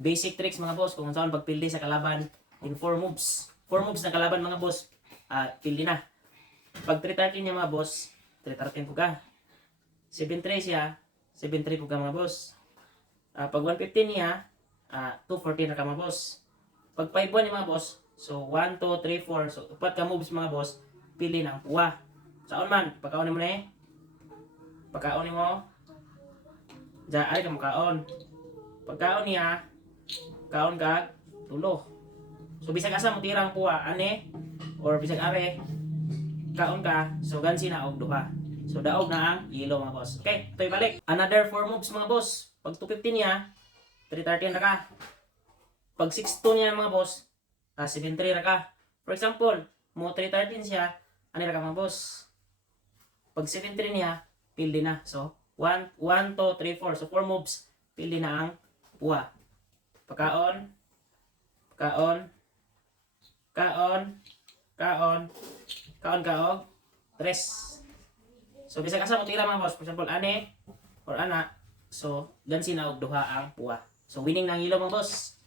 basic tricks mga boss kung saan pagpildi sa kalaban in 4 moves. 4 moves na kalaban mga boss, pildi na. Pag 313 niya mga boss, 313 po ka. 7-3 siya, 7-3 po ka mga boss. Pag 115 niya, 214 na ka mga boss. Pag 5-1 niya mga boss, so 1, 2, 3, 4. So 4 ka moves mga boss, pili ng puwa. Saan man, pagkaonin mo na eh. Pagkaonin mo, dyan ay ka makaon. Pagkaon niya, kaon ka, tulo. So bisag asa mo tirang puwa, ane, or bisag are, kaon ka, so gansi na og duha. So daog na ang yellow mga boss. Okay, ito'y balik. Another 4 moves mga boss. Pag 215 niya, 313 na ka. Pag 62 niya mga boss, 73 na ka. For example, mo 313 siya, ano na ka mga boss? Pag 73 niya, pildi na. So 1, 2, 3, 4. So 4 moves, pildi na ang puwa. Pagkaon, kaon, kaon, kaon, kaon kaog, tres. So bisag asa mo tira mga boss, for example ane or ana, so gansi na og duha ang puwa. So winning na ang yellow mga boss.